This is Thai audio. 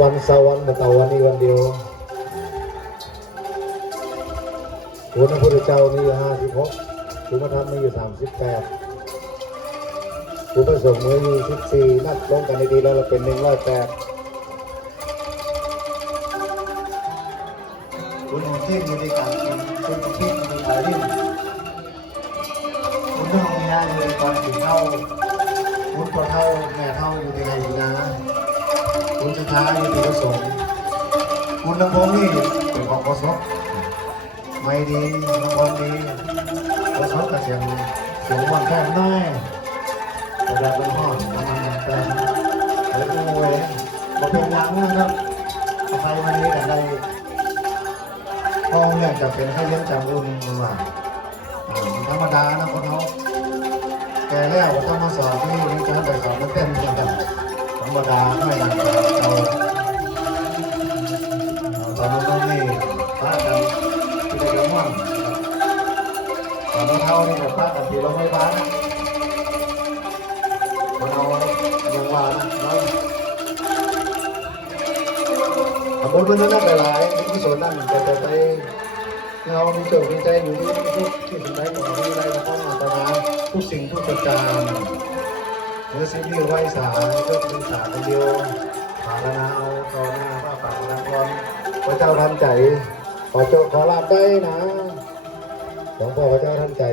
วันเสาร์วันเต่าวันนี้วันเดียวหัวพระพุทธเจ้ามีอยู่56ภูมิธรรมมีอยู่38ภูมิสงฆ์มีอยู่14นับลงกันดีๆแล้วเราเป็น108คุณโอเทียนอยู่ในการคุณโอเทียนอยู่ในการเล่นคุณต้องมีงานอยู่ในการถึงเท่าคุณพอเท่าแม่เท่าอยู่ในไงอยู่นะคุณสุดท้ายอยู่ที่ประสงค์คุณลำโพงนี่เป็นของประสบไม่ดีลำโพงดีประสบกับเสียงวันแค่น้อยแต่แบบเป็นห้องมันแปลงแล้วก็โวยมาเป็นยังนะครับใครวันนี้กันได้พ่อเนี่ยจะเป็นให้เลี้ยงจำรุ่นว่าธรรมดานะคนเขาแกแล้วก็ต้องมาสอนที่นี่จะไปสอนมันเต้นกันธรรมดาไม่หนักเราตอนนั้นต้องนี่ป้ากันที่เด็กม่วงตอนนั้นเท่านี่กับป้ากันที่เราไม่บ้านเรายังว่านะเราสมมติว่านั่นหลายๆที่ส่วนนั่นจะไปเรามีโจทย์มีใจอยู่ที่ทุกที่สิ่งใดของที่ใดเราต้องอาตนาทุกสิ่งทุกประการเมื่อสิ่งที่ไหวสาก็เป็นสาเป็นเดียวภาวนาเอาต่อหน้าพระป่านังกรพระเจ้าทันใจขอโจขอลาบได้นะหลวงพ่อพระเจ้าทันใจ